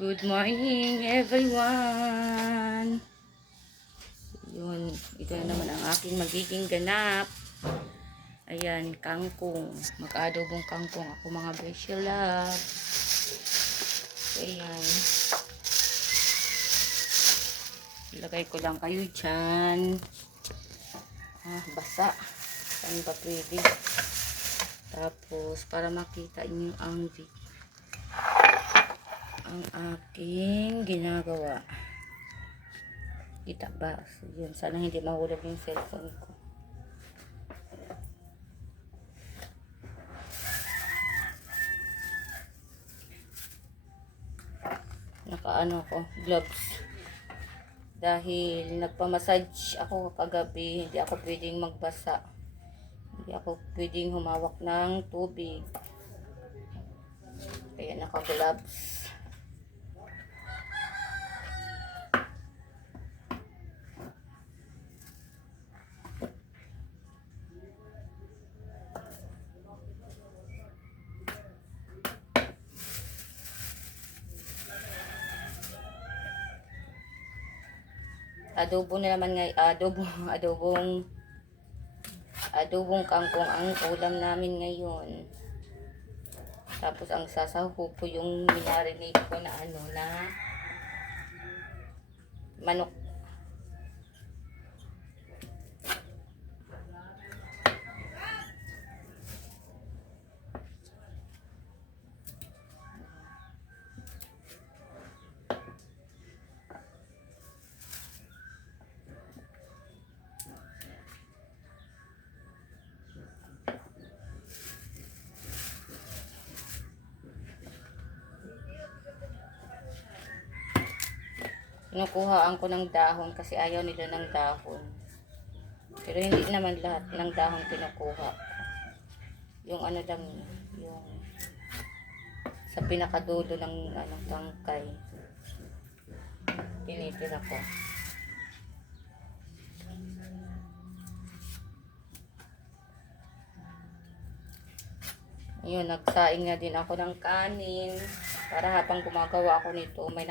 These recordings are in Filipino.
Good morning, everyone! Yun, ito na naman ang aking magiging ganap. Ayan, kangkong. Mag-adobong kangkong ako, mga besyo love. Ayan. Ilagay ko lang kayo dyan. Basa. Saan ba pwede? Tapos, para makita inyo ang aking ginagawa. Kita ba? So, yun. Sana hindi mahulog yung cellphone ko. Nakaano ko, gloves. Dahil nagpamassage ako kagabi, hindi ako pwedeng magbasa. Hindi ako pwedeng humawak ng tubig. Kaya naka-gloves. Adobo na naman ngayon, adobong kangkong ang ulam namin ngayon. Tapos ang sasaw ko yung minarinate ko na manok. Kinukuhaan ko ng dahon kasi ayaw nila ng dahon. Pero hindi naman lahat ng dahon kinukuha. Yung lang, yung sa pinakadulo ng tangkay. Tinitira ko. Ayun, nagsaing na din ako ng kanin para habang gumagawa ako nito may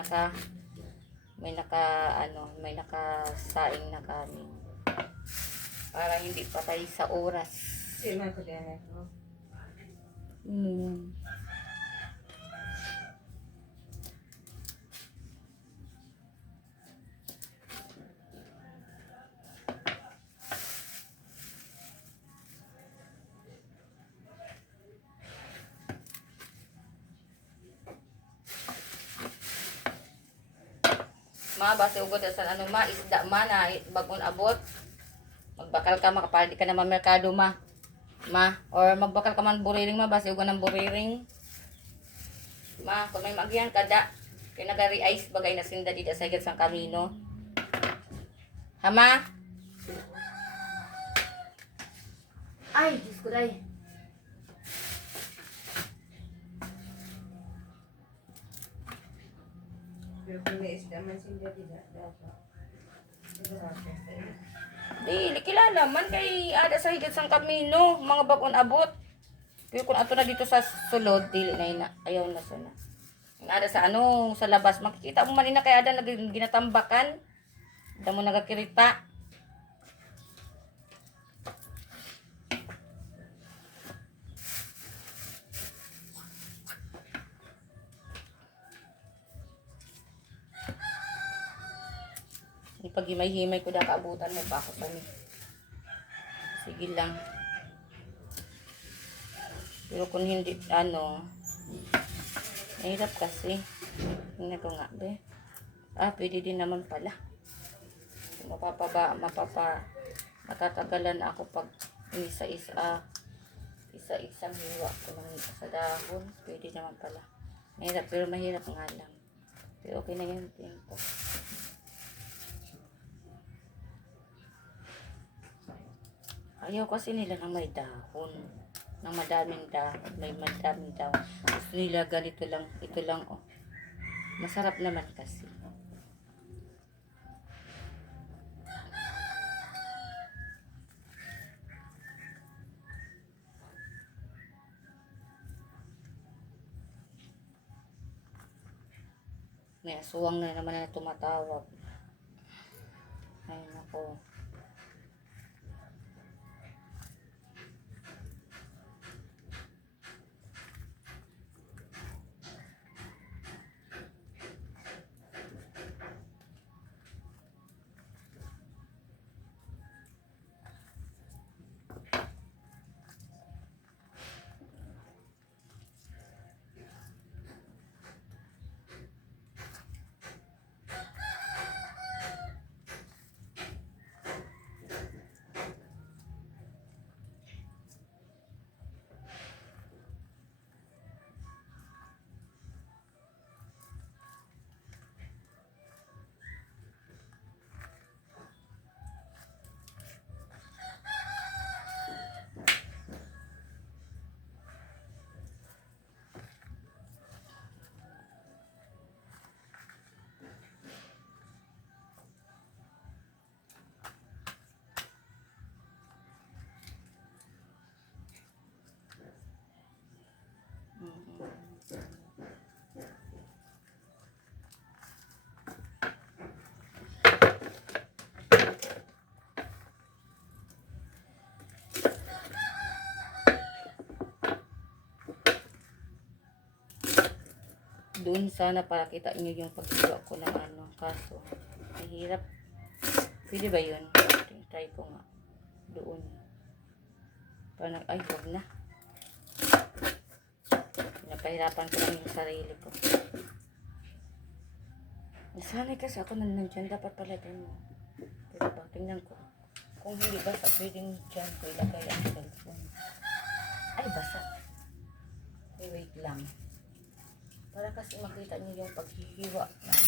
nakasaing na kanin para hindi patay sa oras. Base ugod sa isda na bagon abot. Magbakal ka makapaldi ka naman merkado or magbakal ka man buriring base ugod ng buriring. Kung may magyan kada kay nagari ice bagay na sinda dida sa higit sang kamino. Ay, Diyos ko day. Di kilala man kay ada sa higit sang kamino mga bagon abot. Pero kung ato na dito sa sulod dili na ayaw na sana. Ang ada sa sa labas makikita mo man ina kay ada ginatambakan. Da mo nagakirita. Ipag-himay-himay ko da kaabutan mo pa ako pa ni. Sige lang. Pero kung hindi, mahirap kasi. Tingnan ko nga, be. Pwede din naman pala. Matatagalan ako pag isa-isang hiwa ko lang sa dahon. Pwede naman pala. Mahirap, pero mahirap nga lang. Pero okay na yun, tempo. Ayaw kasi nila ng may dahon. Ng madaming dahon. May madaming dahon. Gusto nila ganito lang. Ito lang, oh. Masarap naman kasi. May aswang na naman na tumatawag. Ay, nako. Doon sana para kita nyo yung paghiwa ko ng ano. Kaso, mahirap. Pwede ba yun? Try ko nga. Doon. Parang, ay, wag na. Napahirapan ko lang yung sarili ko. Nasanay kasi ako nandyan. Dapat pala din mo. Pero ba, tingnan ko. Kung hindi basa, pwedeng dyan ko ilagay ang cellphone. Ay, basa. Okay, wait lang. Para kasi makita niyo yung paghihiwa ng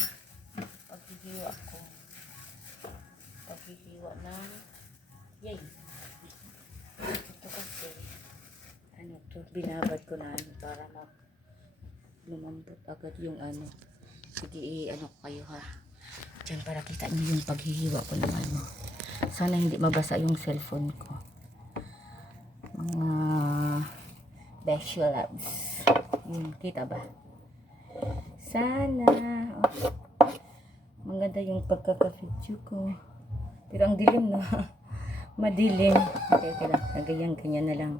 paghihiwa ko. Paghihiwa ng yay. Ito kasi ano to, binabad ko na ano para lumambot agad yung ano. Sige, ano ko kayo ha. Diyan para kita niyo yung paghihiwa ko ng ano. Sana hindi mabasa yung cellphone ko. Mga Besho Labs. Yun, kita ba? Sana. Oh, maganda yung pagkaka-video ko. Pero ang dilim na. Madilim. Okay, okay lang. Nagayan-ganyan na lang.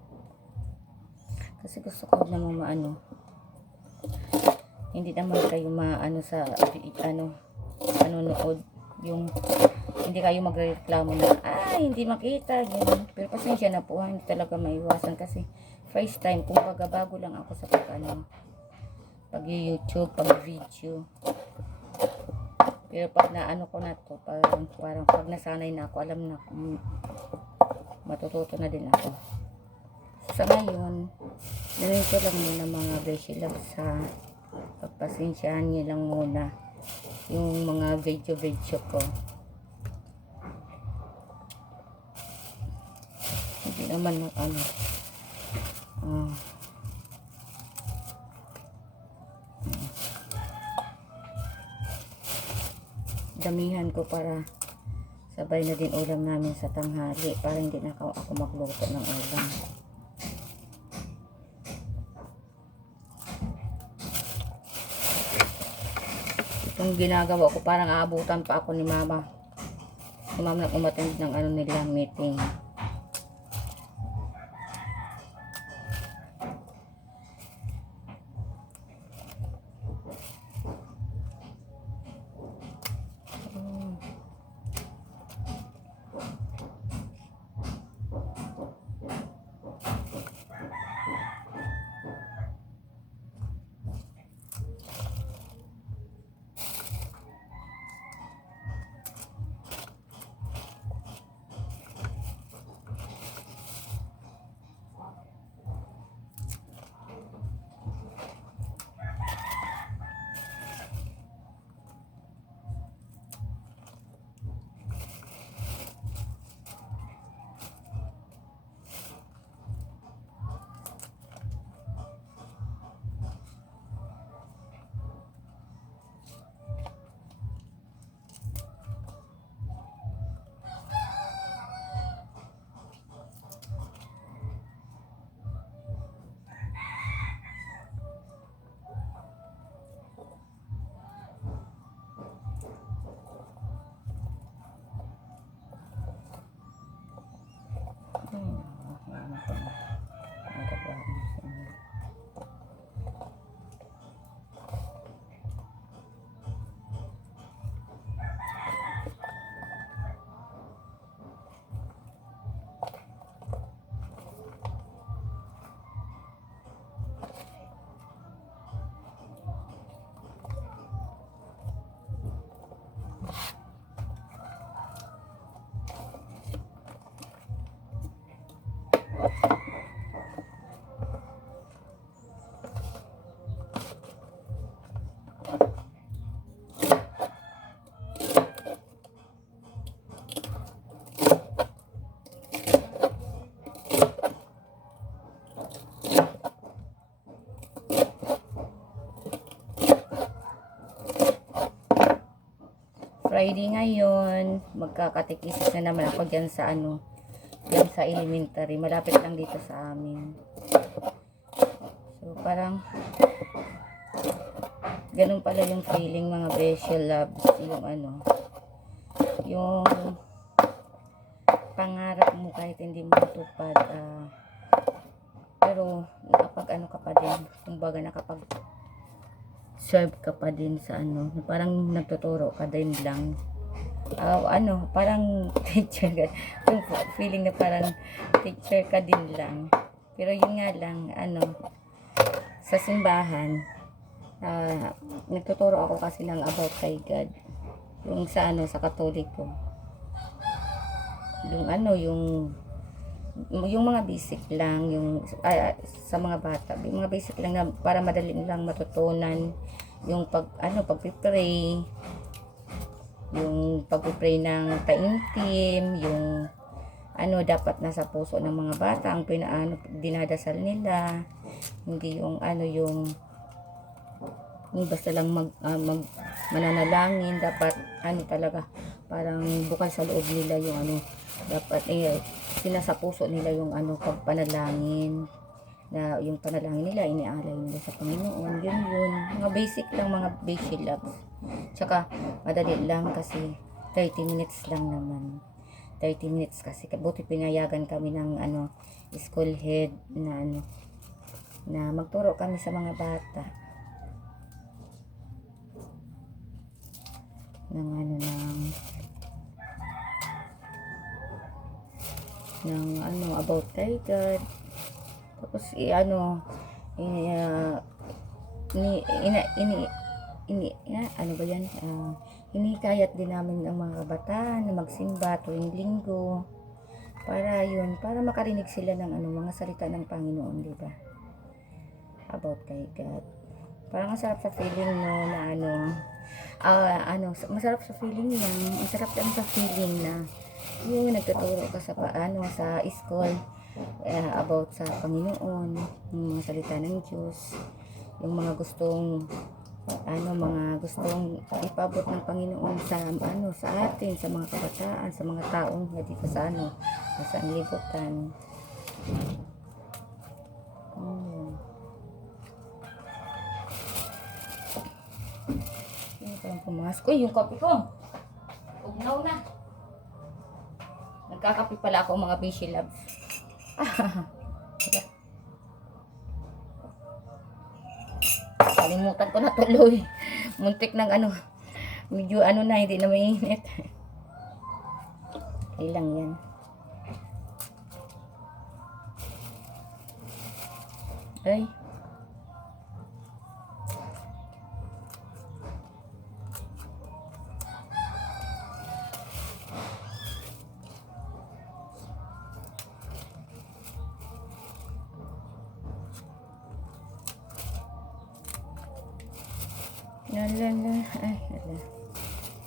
Kasi gusto ko naman maano. Hindi naman kayo maano sa ano manonood. Yung hindi kayo magreklamo na hindi makita. Ganyan. Pero pasensya na po. Hindi talaga maiwasan kasi first time. Kung bago lang ako sa pag YouTube, pag video. Pero pag naano ko na to, parang pag nasanay na ako, alam na matututo na din ako. Sa ngayon, ganito lang muna mga beshi lang sa pagpasensyahan niyo lang muna yung mga video ko. Hindi naman ano. Damihan ko para sabay na din ulam namin sa tanghali para hindi na ako magluto ng ulam. Itong ginagawa ko parang aabutan pa ako ni mama. Si mama nang umattend ng ano nila meeting. Friday ngayon, magkakatekisis na naman ako dyan sa ano, dyan sa elementary. Malapit lang dito sa amin. So, parang, ganun pala yung feeling mga besyo loves, yung ano, yung pangarap mo kahit hindi mo matupad, pero nakapag ano ka pa din, kumbaga nakapag serve ka pa din sa ano, parang nagtuturo ka din lang. Ano, parang teacher ka. Yung feeling na parang teacher ka din lang. Pero yun nga lang, ano, sa simbahan, nagtuturo ako kasi ng about kay God. Yung sa ano, sa Katoliko. Yung ano, yung mga basic lang, yung sa mga bata, yung mga basic lang na para madali lang matutunan, yung pagpipray, yung pagpipray ng taimtim, yung ano dapat nasa puso ng mga bata ang dinadasal nila, hindi yung ano yung basta lang mananalangin, dapat ano talaga parang bukas sa loob nila yung ano, dapat sinasa puso nila yung ano pagpanalangin, na yung panalangin nila inialay nila sa Panginoon. Yun mga basic lang, mga basic loves. Tsaka madali lang kasi 30 minutes lang naman, 30 minutes kasi buti pinayagan kami ng ano school head na ano na magturo kami sa mga bata ng ano ng ano about kay God. Tapos ano ba yan, hinikayat din namin ang mga kabataan na magsimba tuwing linggo para makarinig sila ng ano mga salita ng Panginoon, di ba, about kay God. Parang masarap sa feeling mo na masarap sa feeling lang, masarap lang sa feeling na yung nagtuturo ka sa sa school about sa Panginoon, yung mga salita ng Diyos, yung mga gustong ipabot ng Panginoon sa atin, sa mga kabataan, sa mga taong dito sa sa libutan. Parang pumasok ko yung kape ko. Ugnaw na. Nagkakape pala ako mga fishy loves. Kalimutan ko na tuloy. Muntik ng medyo na, hindi na mainit. Ilang yan. Ay.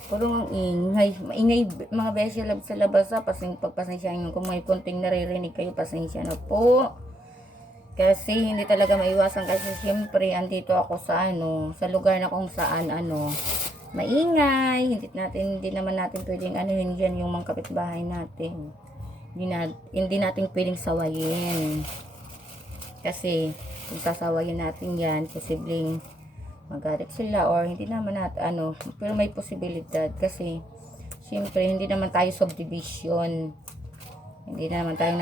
Puro ang maingay mga beshi love sa labas pagpasensya nyo kung may konting naririnig kayo, pasensya na po kasi hindi talaga maiwasan kasi siyempre andito ako sa sa lugar na kung saan maingay, hindi naman natin pwedeng yan yung mga kapitbahay natin, hindi natin pwedeng sawayin kasi kung sasawayin natin yan posibleng magalit sila or hindi naman natin pero may posibilidad kasi siyempre hindi naman tayo subdivision, hindi naman tayo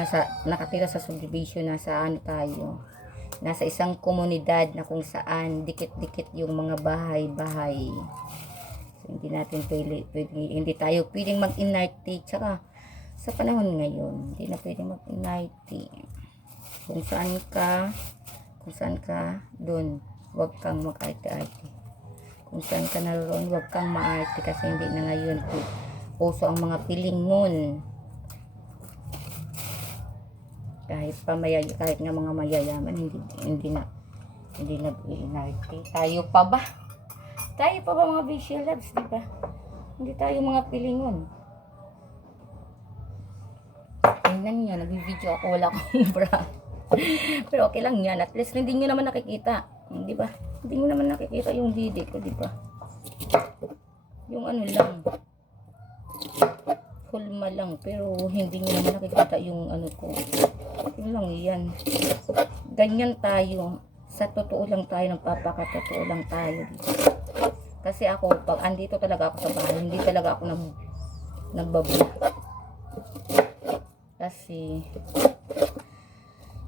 nakatira sa subdivision, nasa nasa isang komunidad na kung saan dikit-dikit yung mga bahay-bahay. So, hindi tayo pwedeng mag-inarte, tsaka sa panahon ngayon hindi na pwedeng mag-inarte. Kung saan ka doon, huwag kang mag-arte-arte. Kung saan ka naroon, huwag kang ma-arte kasi hindi na ngayon puso ang mga pilingon. Kahit nga mga mayayaman, hindi nag-iinarte. Tayo pa ba? Tayo pa ba mga visual loves, di ba? Hindi tayo mga pilingon. Tingnan niyo, nag-video ako, wala akong bra. Pero okay lang yan, at least hindi nyo naman nakikita, di ba? Hindi nyo naman nakikita yung didi ko, di ba? Yung ano lang, hulma lang, pero hindi nyo naman nakikita yung ano ko. Yun lang yan. Ganyan tayo. Sa totoo lang tayo, nagpapakatotoo lang tayo dito. Kasi ako, pag andito talaga ako sa bahay, hindi talaga ako nagbabula. Kasi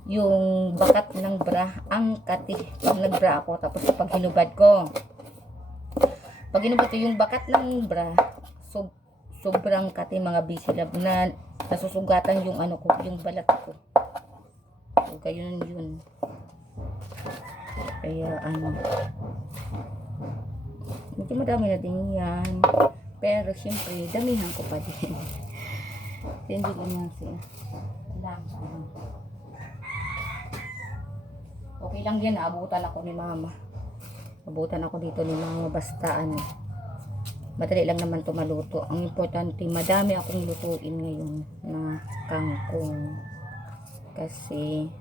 yung bakat ng bra, ang kati. Pag nagbra ako, tapos pag hinubad ko, yung bakat ng bra, sobrang kati mga bisilab na nasusugatan yung ano ko, yung balat ko. So, gayon yun. Kaya ano, medyo madami na din yan. Pero syempre, damihan ko pa din. Hindi ko nga siya. Okay lang yan, naabutan ako ni mama. Abutan ako dito ni mama, basta ano. Madali lang naman ito maluto. Ang importante, madami akong lutuin ngayon na kangkong. Kasi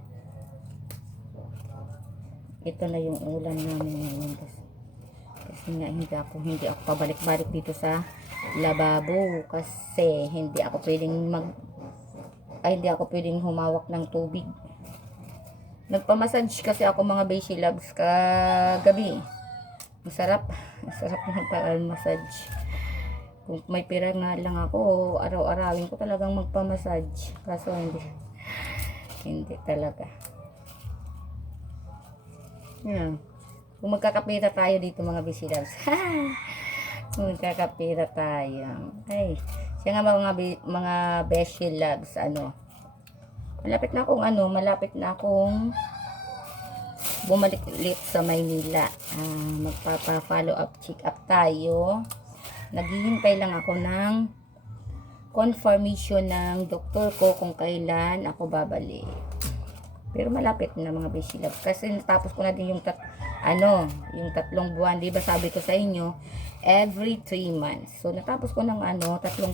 ito na yung ulan namin ngayon. Kasi nga hindi ako pabalik-balik dito sa lababo. Kasi hindi ako pwedeng humawak ng tubig. Nagpamassage kasi ako mga beshi loves kagabi. Masarap magpa-massage. Kung may pera nga lang ako, araw-arawin ko talagang magpa-massage. Kaso hindi talaga. Yan. Kung magkakapira tayo dito mga beshi loves. Kung magkakapira tayo. Ay, siya nga mga beshi loves, malapit na akong bumalik ulit sa Maynila. Magpapa-follow up, check up tayo. Naghihintay lang ako ng confirmation ng doktor ko kung kailan ako babalik. Pero malapit na mga beshi love. Kasi natapos ko na din yung 3 buwan. Diba sabi ko sa inyo, every 3 months. So natapos ko ng 3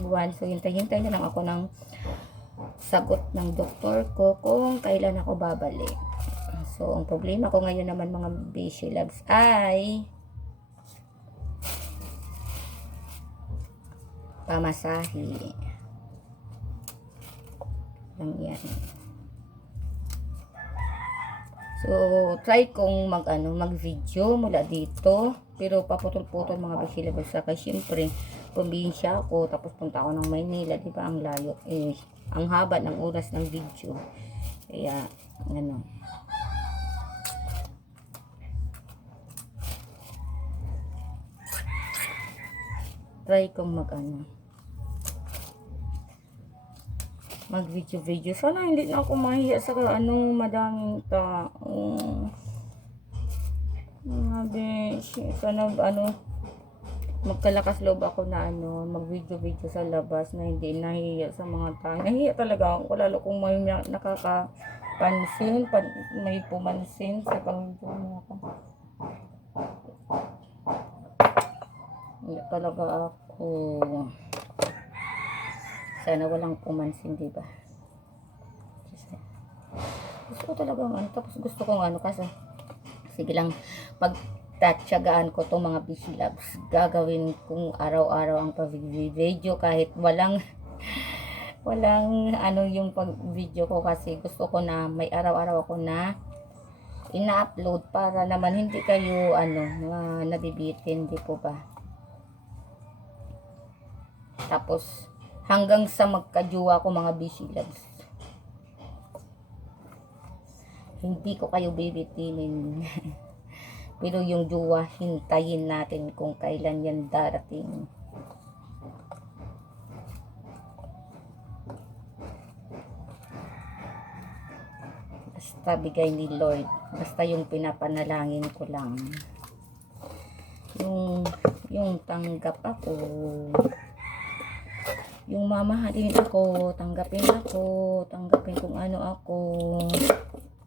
buwan. So hintay na lang ako ng sagot ng doktor ko kung kailan ako babalik. So, ang problema ko ngayon naman mga beshi loves ay pamasahe. Lang yan. So, try kong mag-video mula dito. Pero paputol-putol mga beshi loves. Saka syempre, probinsya ako. Tapos punta ako ng Maynila. Diba ang layo? Ang haba ng oras ng video. Kaya, try kong mag-video. Sana hindi na ako mahiya sa madaming tao. Mga beshi, sana magkalakas loob ako na mag-video sa labas na hindi nahiya sa mga tao. Nahiya talaga ako, lalo kung may nakakapansin, may pumansin sa pag-video ako. Hindi talaga ako. Sana walang pumansin, diba? Gusto ko talagang tapos gusto ko kasi sige lang, pagtatsagaan ko tong mga beshi loves. Gagawin kong araw-araw ang pag-video kahit walang yung pag-video ko, kasi gusto ko na may araw-araw ako na ina-upload para naman hindi kayo nabibitin, di po ba? Tapos hanggang sa magkajuwa ko mga beshi loves, hindi ko kayo bibitinin. Pero yung juwa, hintayin natin kung kailan yan darating. Basta bigay ni Lord. Basta yung pinapanalangin ko lang. Yung tanggap ako. yung mamahalin ako, tanggapin kung ano ako.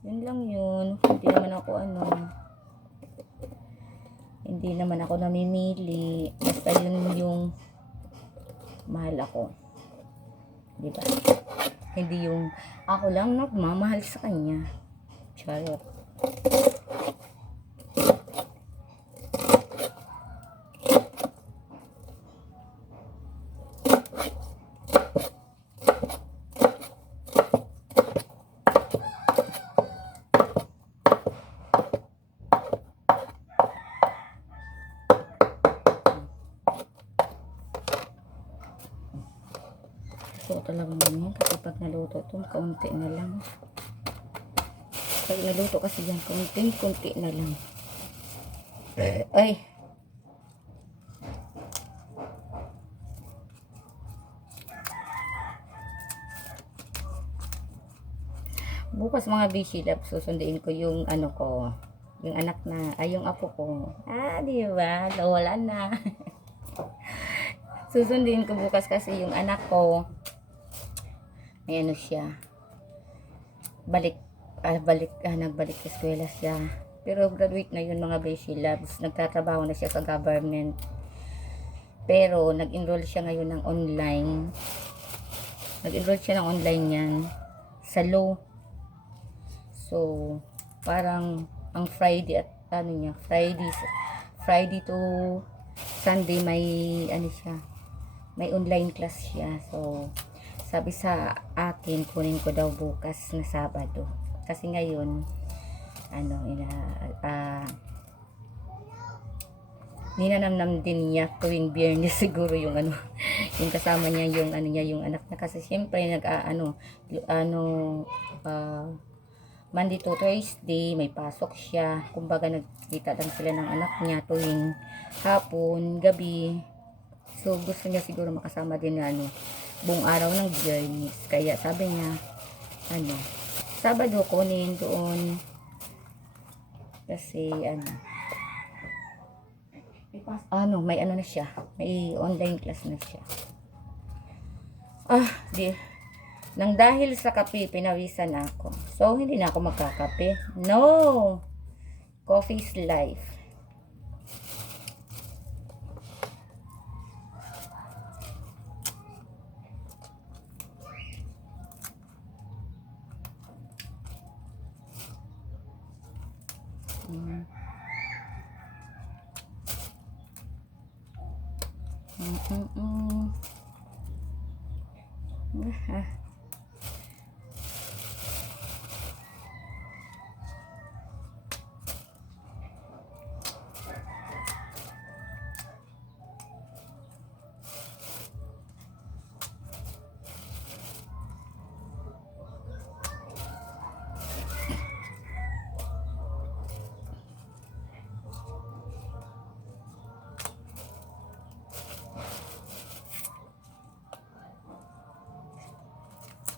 Yun lang yun. Hindi naman ako namimili. Basta yun yung mahal ako. Diba? Hindi yung ako lang nagmamahal sa kanya. Charot. So talagang ganyan kasi pag naluto ito, kaunti na lang. Pag naluto kasi yan, kunti na lang. Ay! Bukas mga busy love, susunduin ko yung ano ko, yung anak na, yung apo ko. Di ba? Wala na. Susunduin ko bukas kasi yung anak ko, may ano siya, nagbalik sa eskwela siya. Pero graduate na yun mga beshi loves. Nagtatrabaho na siya sa government. Pero nag-enroll siya ngayon ng online. Nag-enroll siya ng online yan sa law. So, parang ang Friday at Friday to Sunday may online class siya. So, sabi sa akin, kunin ko daw bukas na Sabado. Kasi ngayon, ninanamnam din niya tuwing Biyernes siguro yung yung kasama niya yung anak niya. Kasi siyempre, Monday to Thursday, may pasok siya. Kumbaga, nagkita lang sila ng anak niya tuwing hapon, gabi. So, gusto niya siguro makasama din buong araw ng Biyernes. Kaya sabi niya, Sabado kunin doon. Kasi, may na siya. May online class na siya. Nang dahil sa kape, pinawisan ako. So, hindi na ako magkakape. No! Coffee is life.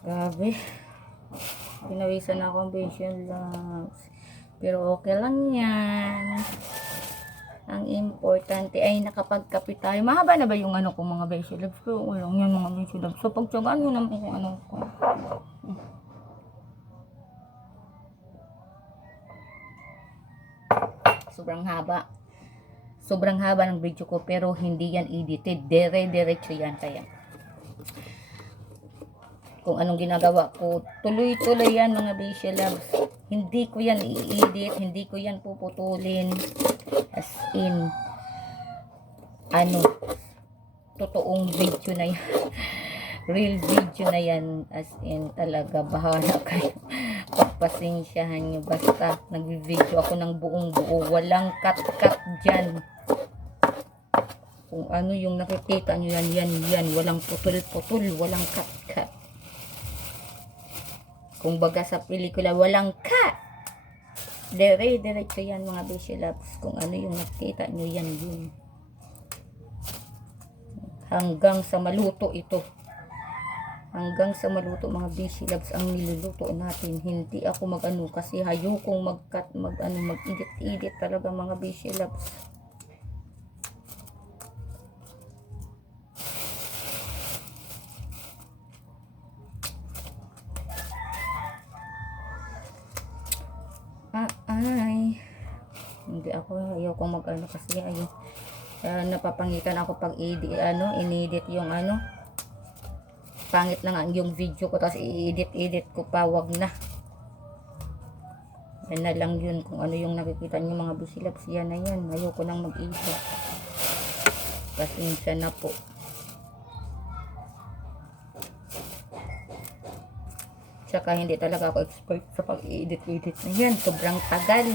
Grabe. Pinawisan ako ang pension lang. Pero okay lang yan. Ang importante ay nakapagkape tayo. Mahaba na ba yung ko mga pension labs? Pero walang yan mga pension labs. So pagtsagaan nyo naman kung ano ko. Sobrang haba ng video ko pero hindi yan edited. Diretso yan kaya. Kung anong ginagawa ko, tuloy-tuloy yan mga beshi loves. Hindi ko yan i-edit, hindi ko yan puputulin. As in, totoong video na yan. Real video na yan. As in, talaga, bahala kayo. Pagpasensyahan nyo. Basta, nag-video ako ng buong buo. Walang cut-cut dyan. Kung ano yung nakikita nyo yan. Walang putol-putol, walang cut-cut. Kung baga sa pelikula, walang cut. Diretso yan mga beshi loves. Kung ano yung nakita nyo yun. Hanggang sa maluto ito. Hanggang sa maluto mga beshi loves ang niluluto natin. Hindi ako kasi hayokong mag-cut, mag-edit talaga mga beshi loves. ako. Ayaw ko mag ano kasi ayaw. Napapangitan ako pag inedit yung ano. Pangit na nga yung video ko tapos i-edit ko pa, wag na. Yan na lang yun kung ano yung nakikita niyo mga bisilabs, yan na yan. Ayoko nang mag-edit. Pasensya na po. Tsaka hindi talaga ako expert sa pag-edit na yan. Sobrang tagal.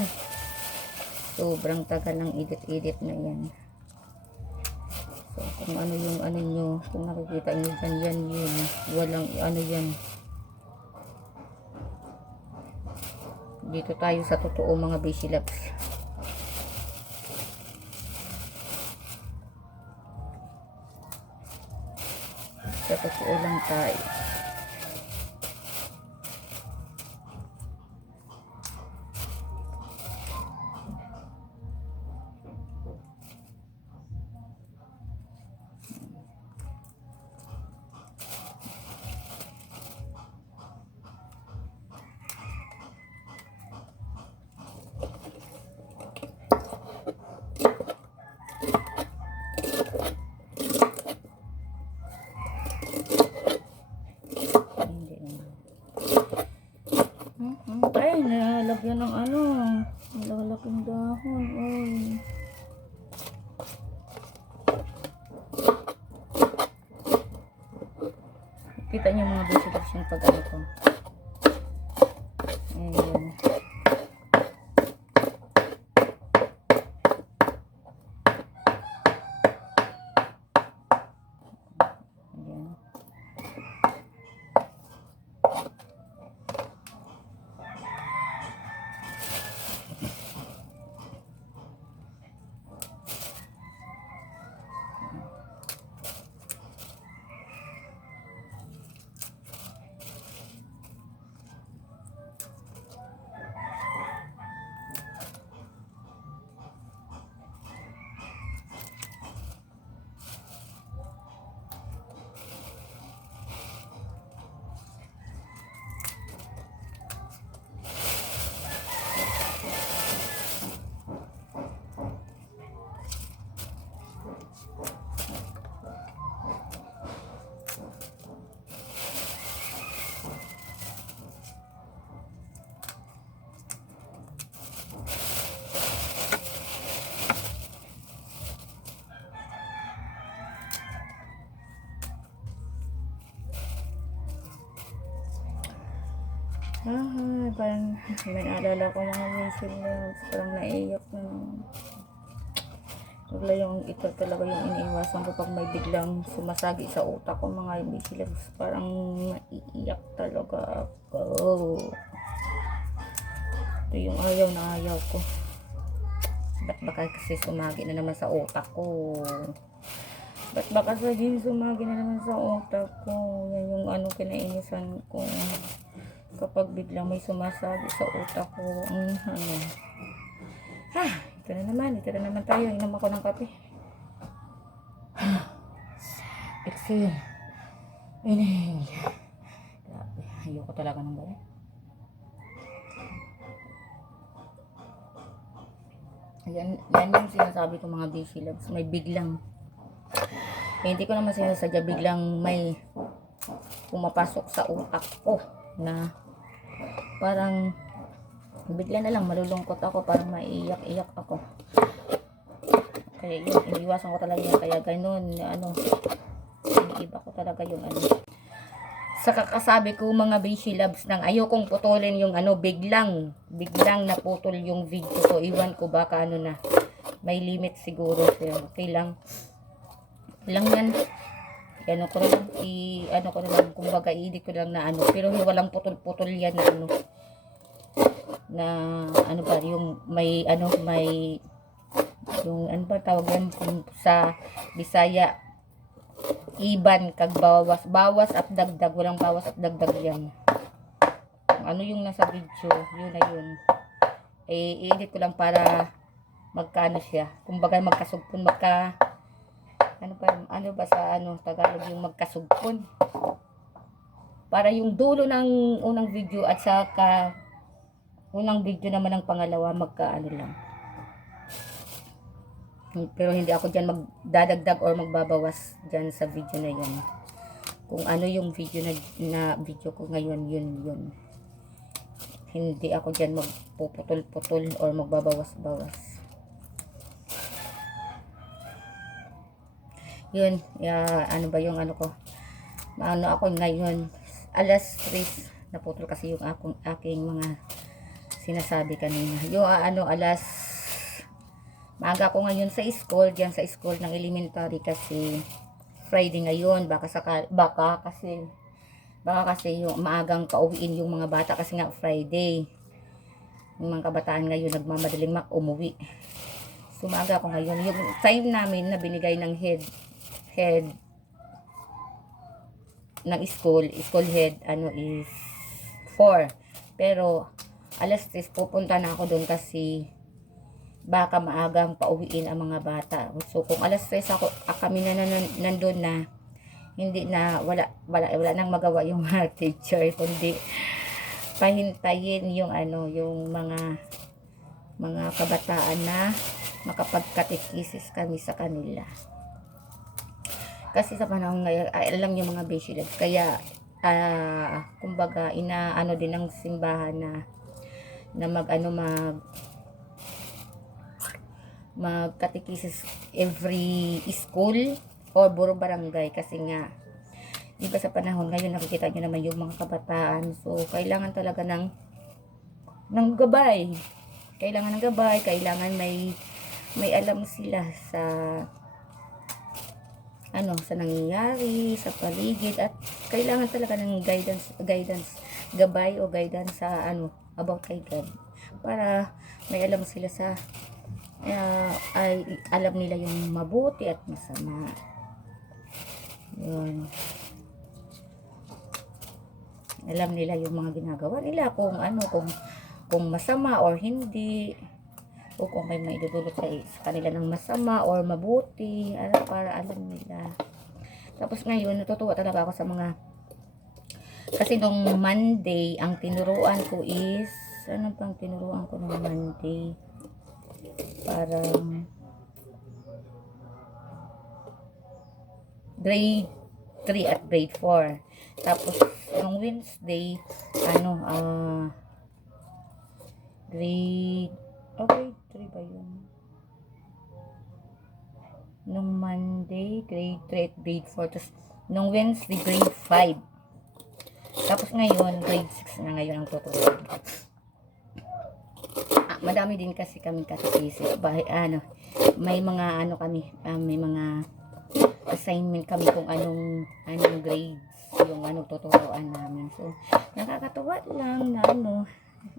Sobrang tagal ng edit na yan. So, kung ano yung ano nyo, kung nakikita nyo dyan, yan yun. Walang ano yan. Dito tayo sa totoo mga bisilabs. Sa totoo lang tayo. Ay, nalalagyan ng ano, malalaking dahon. Ay. Kita niyo mga bisilabs yung pag ano ko. Ayan. Parang may naalala ko mga bisilabs, parang naiyak na. Wala yung ito talaga yung iniiwasan ko pag may biglang sumasagi sa utak ko mga bisilabs, parang maiiyak talaga ako. Ito yung ayaw na ayaw ko. Ba't baka kasi sumagi na naman sa utak ko? Ba't baka sumagi na naman sa utak ko? Yan yung ano kinainisan ko. Kapag biglang may sumasabi sa utak ko, ano. Ito na naman tayo. Inom ako ng kape. Exhale. Inhale. Grabe. Ayoko talaga ng gawin. Yan yung sinasabi ko mga bisilabs. May biglang. Hindi ko naman sinasadya biglang may pumapasok sa utak ko na parang bigla na lang malulungkot ako, parang maiiyak-iyak ako. Kaya yun, iniwasan ko talaga yun. Kaya ganun, ano, iniiba ko talaga yung ano. Sa kakasabi ko mga bisilabs nang ayokong putulin yung ano, biglang naputol yung video ko. Iwan ko baka ano na, may limit siguro. Pero okay lang. Lang yan. Ano ko lang, ano ko na lang, kumbaga i-edit ko lang na ano, pero walang putol-putol yan na ano, na ano ba, yung may ano, may yung ano ba tawag yan sa Bisaya, iban kag bawas at dagdag, walang bawas at dagdag yan. Ano yung nasa video, yun na yun. I-edit ko lang para magkano siya, kumbaga magkasugpon, ano ba sa ano Tagalog yung magkasugpon, para yung dulo ng unang video at saka unang video naman ng pangalawa magkaano lang. Pero hindi ako dyan magdadagdag or magbabawas dyan sa video na yun. Kung ano yung video na video ko ngayon, yun. Hindi ako dyan magpuputol-putol or magbabawas-bawas. Yun, ano ba yung ano ko? Ano ako ngayon? Alas 3, naputol kasi yung aking mga sinasabi kanina. Yung maaga ako ngayon sa school, diyan sa school ng elementary kasi Friday ngayon, baka kasi yung maagang pauwiin yung mga bata kasi nga Friday. Yung mga kabataan ngayon nagmamadaling umuwi. So maaga ako ngayon. Yung time namin na binigay ng head ng school head is 4. Pero alas 3 pupunta na ako doon kasi baka maagang pauwiin ang mga bata. So kung alas 3 kami na nandun na, hindi na wala nang magawa yung mga teacher kundi pahintayin yung yung mga kabataan na makapagkatekisis kami sa kanila. Kasi sa panahon ngayon, alam niyo mga Beshi Loves, kaya kumbaga inaano din ng simbahan na magkatekisis every school or buro barangay kasi nga di ba sa panahon ngayon nakikita nyo naman yung mga kabataan, so kailangan talaga ng gabay, kailangan may alam sila sa sa nangyayari sa paligid, at kailangan talaga ng guidance gabay o guidance sa about kay God para may alam sila sa ay alam nila yung mabuti at masama. Yun. Alam nila yung mga ginagawa nila, kung masama or hindi, o kung may maidudulot sa kanila ng masama or mabuti, para alam nila. Tapos ngayon natutuwa talaga ako sa mga, kasi nung Monday ang tinuruan ko is nung Monday, parang grade 3 at grade 4. Tapos nung Wednesday grade 3 ba yun? Nung Monday grade 3 at grade 4. Tapos nung Wednesday grade 5. Tapos ngayon grade 6 na ngayon ang tuturuan. Madami din kasi kami katekisis. May mga kami, may mga assignment kami kung anong grades yung tuturuan namin. So nakakatuwa lang na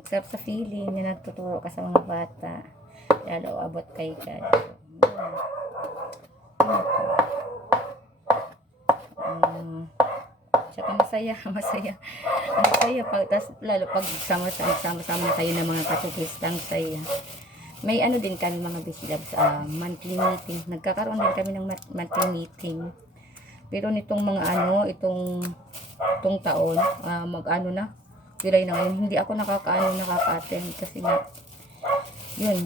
sarap sa feeling na nagtuturo ka sa mga bata, lalo abot kay God. Tsaka masaya lalo pag sama-sama kayo ng mga katekistang saya. May din kami mga Beshi Loves, monthly meeting. Nagkakaroon din kami ng monthly meeting. Pero nitong mga itong taon, July na ngayon, hindi ako nakaka-attend kasi nga yun,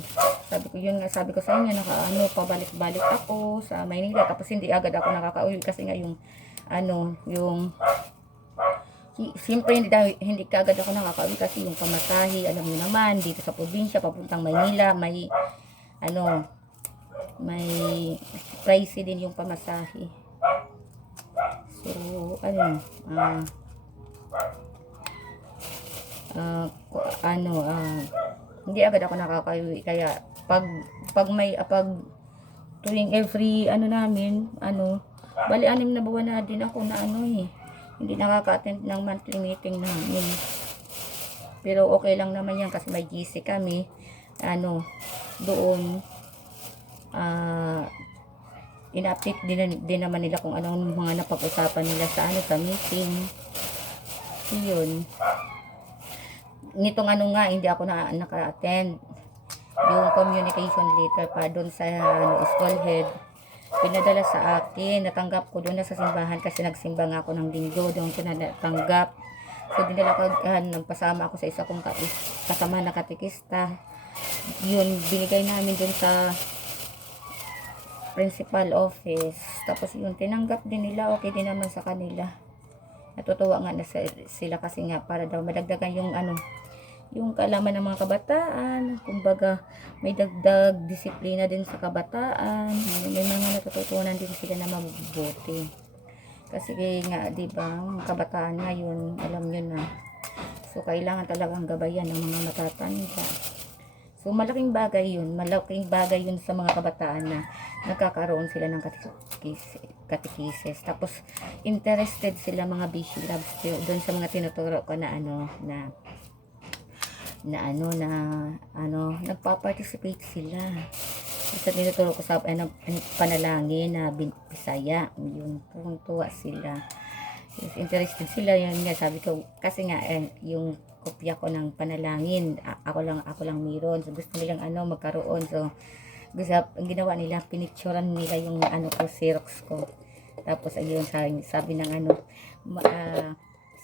sabi ko sa inyo, pabalik-balik ako sa Maynila, tapos hindi agad ako nakaka-uwi kasi nga siyempre hindi kaagad ako nakaka-uwi kasi yung pamasahe, alam niyo naman, dito sa probinsya papuntang Maynila, may pricey din yung pamasahe. So hindi agad ako nakaka-uwi, kaya pag tuwing every namin bali 6 na buwan na din ako na hindi nakaka-attend ng monthly meeting namin. Pero okay lang naman yan kasi may GC kami. Doon ina-update din naman nila kung anong mga napag-usapan nila sa meeting. Yun. Nitong hindi ako naka-attend. Yung communication letter pa doon sa school head, pinadala sa akin, natanggap ko doon sa simbahan kasi nagsimba nga ako ng linggo, doon ko natanggap. So dinala ko, nagpasama ako sa isa kong kasama na katekista. Yun, binigay namin doon sa principal office. Tapos yun, tinanggap din nila, okay din naman sa kanila. Natutuwa nga na sila kasi nga para daw madagdagan yung ano, yung kaalaman ng mga kabataan. Kumbaga, may dagdag disiplina din sa kabataan. May mga natututunan din sila na mabubuti. Kasi nga, di ba, ang kabataan ngayon, alam nyo na. So, kailangan talagang gabayan ng mga matatanda. So, malaking bagay yun sa mga kabataan na nagkakaroon sila ng catechesis. Tapos, interested sila mga busy loves doon sa mga tinuturo ko na nagpa-participate sila. Sa tinuturo ko sa panalangin na Bisaya, yun, tuwa sila. Interested sila, yun nga, sabi ko, kasi nga, yung kopya ko ng panalangin, ako lang meron. So, gusto nilang magkaroon. So, ang ginawa nila, pinicturean nila yung ko, Xerox ko. Tapos, ayun, sabi ng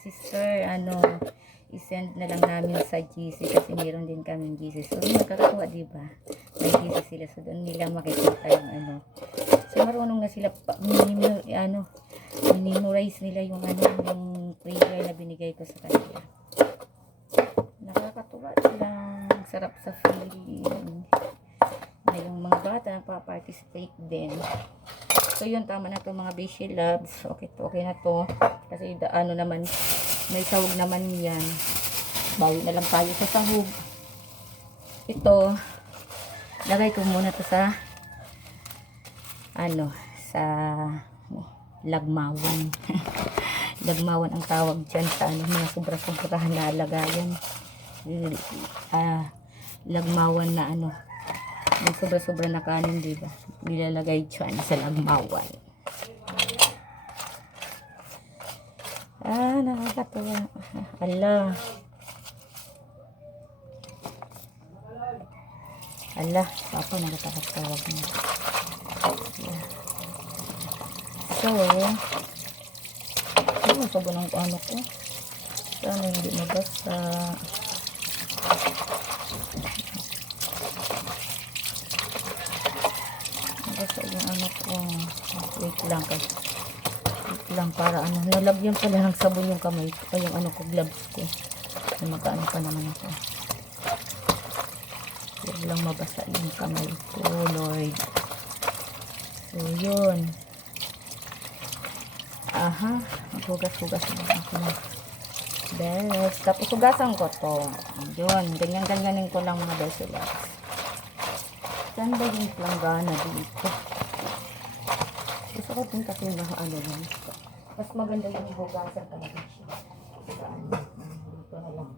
sister, i-send na lang namin sa GC kasi meron din kaming GC. So, nakakatuwa, diba? May GC sila. So, doon nila makikita yung So, marunong na sila, memorize nila yung yung prayer na binigay ko sa kanila. Nakakatuwa lang. Sarap sa feeling. Na yung mga bata nagpa-participate din. So, yun, tama na to mga Beshi Loves. Okay na to. Kasi, naman, may sahog naman yan. Bawi na lang tayo sa sahog. Ito, lagay ko muna to sa sa lagmawan. Lagmawan ang tawag dyan sa mga sobra-sobrahan na lagayan. Lagmawan na may sobra-sobra na kanin, diba? Nilalagay dyan sa lagmawan. Nakakatawa. Papa, nagtatawag na. So, sabi ng ko. Sana hindi mabasa. Mabasa yung ko. Wait lang para nalagyan pala ng sabon yung kamay ko. Ay, yung ko, gloves ko. Magkaano pa naman ako. Huwag lang mabasa yung kamay ko, Lord. So, yun. Hugas-hugas na ako. Bes. Tapos, hugasan ko to. Yun. Ganyan-ganyanin ko lang mga besila. Saan ba yung planggana dito? Gusto ko din kasi yung lang. Mas maganda yung hugasan talaga siya. Ito na lang.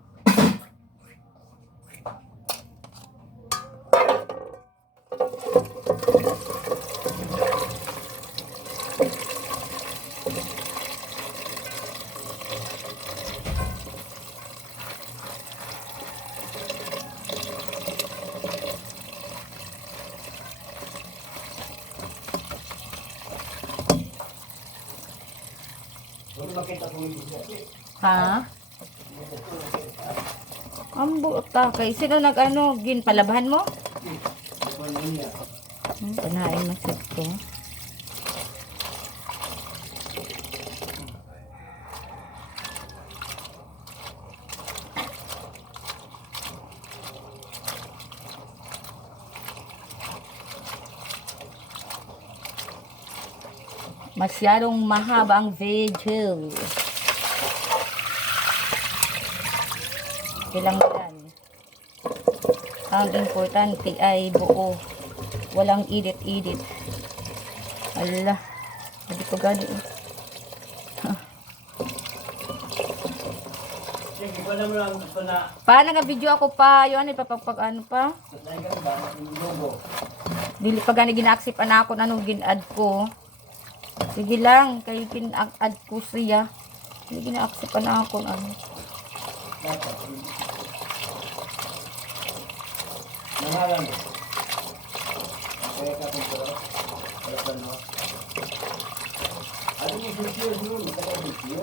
Ha? Ambo ta kay sino ginpalabahan mo? Panain masip ko. Masyadong mahaba ang video. Ilang yan. Ang importante ay buo. Walang edit-edit. Ala. Hindi ko gani. Pa, nag-video ako pa. Yun, ipapagpag pa. Dili pa gani gina-accept na ako na gin-add ko. Sige lang, kay gin-add ko siya. Hindi gina-accept na ako Nangalan. Ano yung video dulu? Kita video.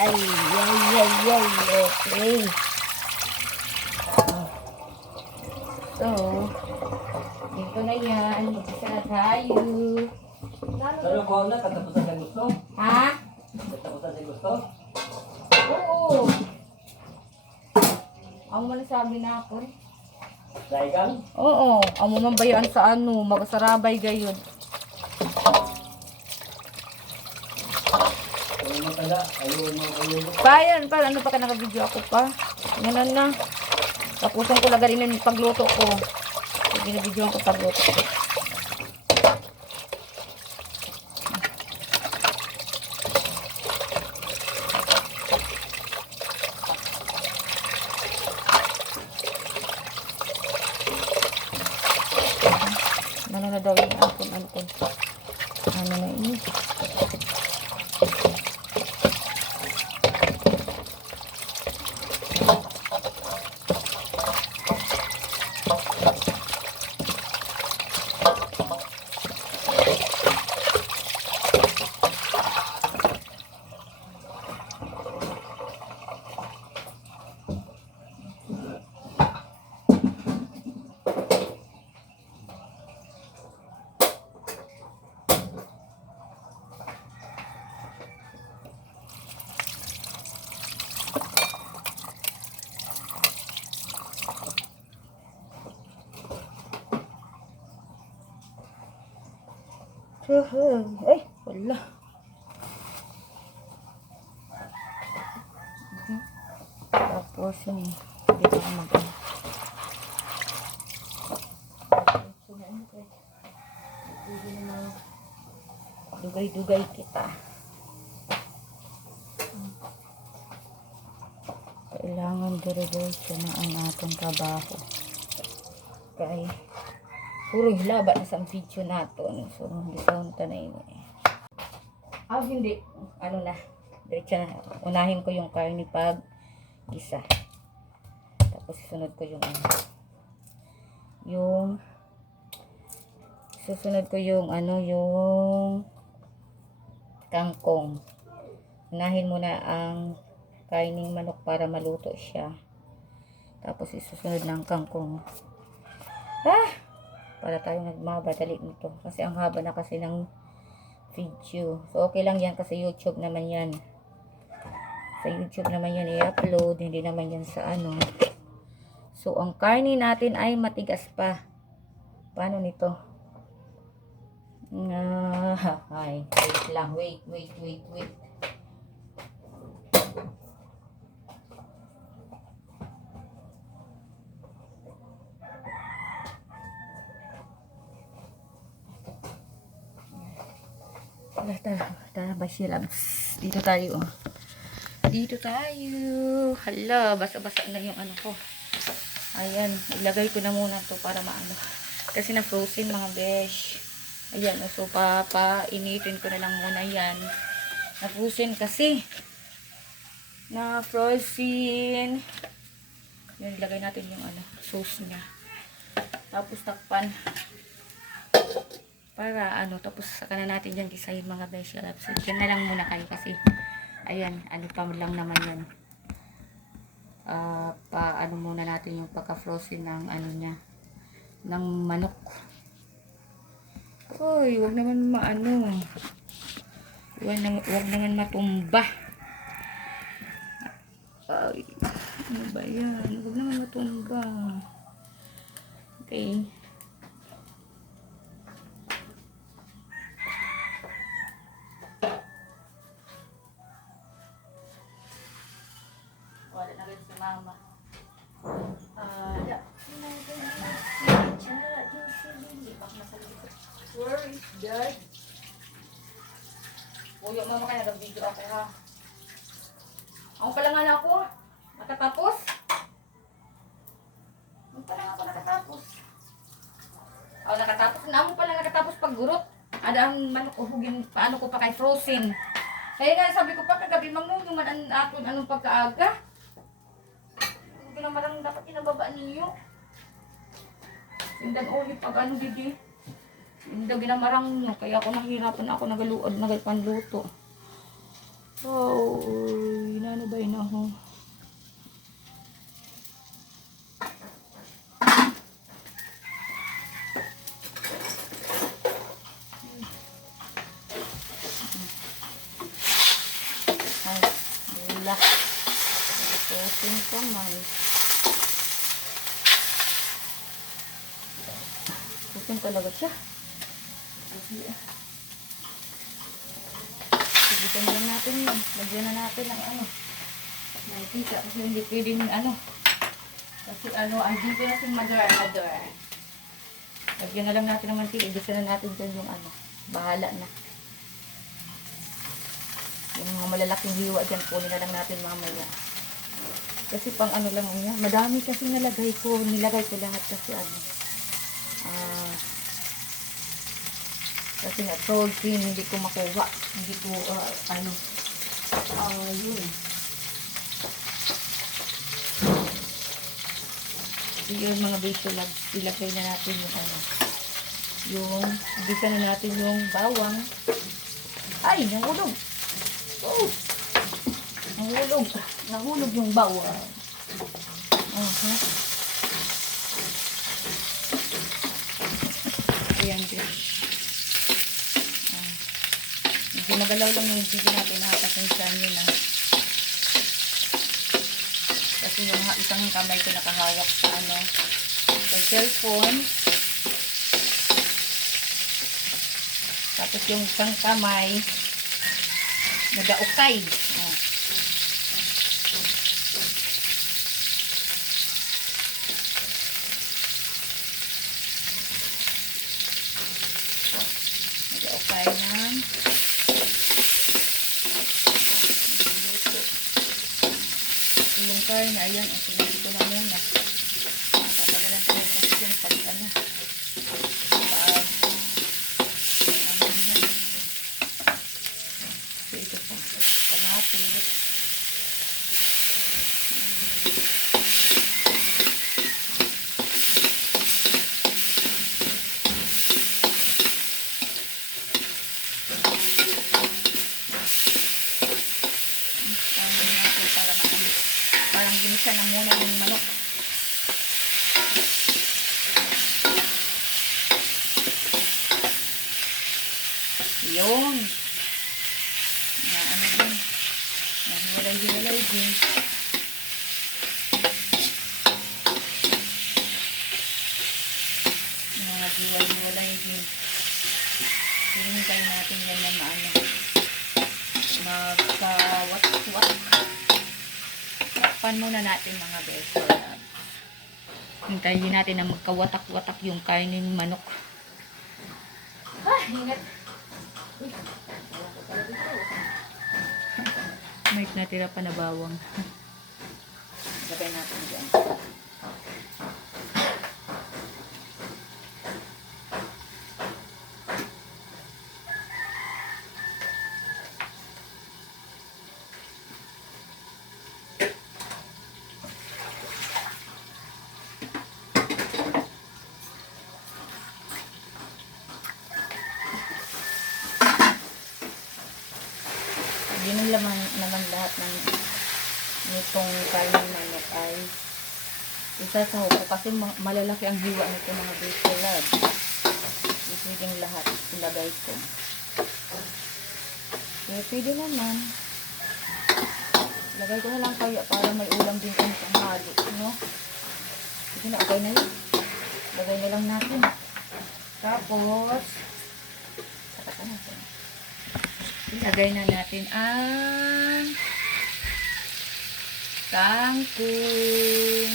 Ay, okay. So, dito na yan. Mag-isa na tayo. Pero ko na, katapusan sa gusto. Ha? Katapusan sa gusto. Oo. Ang mo sabi na ako. Daigang. Oo. Ang mo mambayaan sa ano. Magasarabay gayon. Kung matanda, ayun mo kayo. Bayan pa. Ano pa ka naka-video ako pa? Ganun na. Tapusin ko lagay yung pagluto ko. Sige na video ko pagluto ko. Ano na daw yung ampun. Ano na ini? Ay, wala. Tapos yun, hindi ko mag-ano. Dugay-dugay kita. Kailangan dire-diretso na ang atong trabaho. Kaya puro hilaba na sa video nato. So, discount na yun. Hindi. Ano na. Diretso na. Unahin ko yung karne pag isa. Tapos susunod ko yung ano. Susunod ko yung ano, yung kangkong. Unahin muna ang karning manok para maluto siya. Tapos isusunod ng kangkong. Para tayo nagmabadali nito. Kasi ang haba na kasi ng video. So, okay lang yan kasi YouTube naman yan. Sa YouTube naman yan i-upload. Hindi naman yan sa ano. So, ang karne natin ay matigas pa. Paano nito? Ay, wait lang. Wait. Tara, Bashila. Dito tayo. Hala, basa-basa na yung ano ko. Ayan, ilagay ko na muna to para maano. Kasi na-frozen mga besh. Ayan, so initin ko na lang muna yan. Na-frozen kasi. Na-frozen. Yan, ilagay natin yung ano, sauce niya. Tapos takpan. Para ano, tapos saka na natin dyan gisahin mga besh. So, dyan na lang muna kayo kasi ayan, ano pa lang naman yan. Ano muna natin yung pagka-frozen ng ano niya, ng manok. Uy, wag naman maano. Wag naman matumba. Ay, ano ba yan? Wag naman matumba. Okay. Wala na rin si mama. Where is dad? Uyo, mama kaya nag-video ako ha. Ako pala nga na ako. Nakatapos? Ako pala nga ako nakatapos. Nakatapos. Naamo pala nakatapos paggurot. Ada ang manok uhugin. Paano ko pa kay frozen. Kaya nga sabi ko pa kagabi mangunuman ang aton anong pagkaaga. Hindi naman lang dapat kinababa niyo. Hindi ulit pag ano didi. Hindi ginamarang no. Kaya ako nahihirapan ako nagaluod nagalpanluto. Oh, inano ba yun ako? kamay. Putin talaga siya. Sigitan lang natin yun. Lagyan na natin ang ano. Nakikita kasi hindi pwedeng ano. Kasi ano, andun ko natin madura. Lagyan na lang natin ng mantika. Igisa na natin dyan yung ano. Bahala na. Yung mga malalaking hiwa dyan, kunin na lang natin mamaya. Kasi pang ano lang niya. Madami kasi nilagay ko lahat kasi ano. Kasi nga salty, hindi ko makuha. Hindi ko, yun. Yun mga basil labs, ilagay na natin yung ano. Yung, ibisa na natin yung bawang. Ay, nahulog. Oh! Nahulog yung bawang. Ayan, guys. Ginagalaw lang yung video natin na pasensyahan nyo na. Kasi yung isang kamay ko nakahawak sa ano, sa cellphone. Tapos yung isang kamay nagaukay. Nagaukay na. Yung karne, ayan, pinili ko na muna. Tatagalan ko kasi yung pag ano. So, ito po. Kamatis. Parang ginisa na muna yung manok. Yun. Na ano din. Nahiwalay din. Nahiwalay din. Hinintay natin yan na maano. Magkawat-wat. Takpan muna natin mga beso. Hintayin natin na magkawatak-watak yung karne ng manok. Ingat. May natira pa na bawang. Lagay natin dyan. Hindi naman lahat ng nitong karne manok ay isasaw ko kasi malalaki ang hiwa nito mga beselad. Pwedeng lahat ilagay ko. Pero pwede naman. Lagay ko na lang kaya para may ulam din kung halo. No? Sige na, okay na yun. Lagay na lang natin. Tapos, saka natin. Ilagay na natin ang kangkong.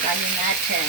Tayo natin.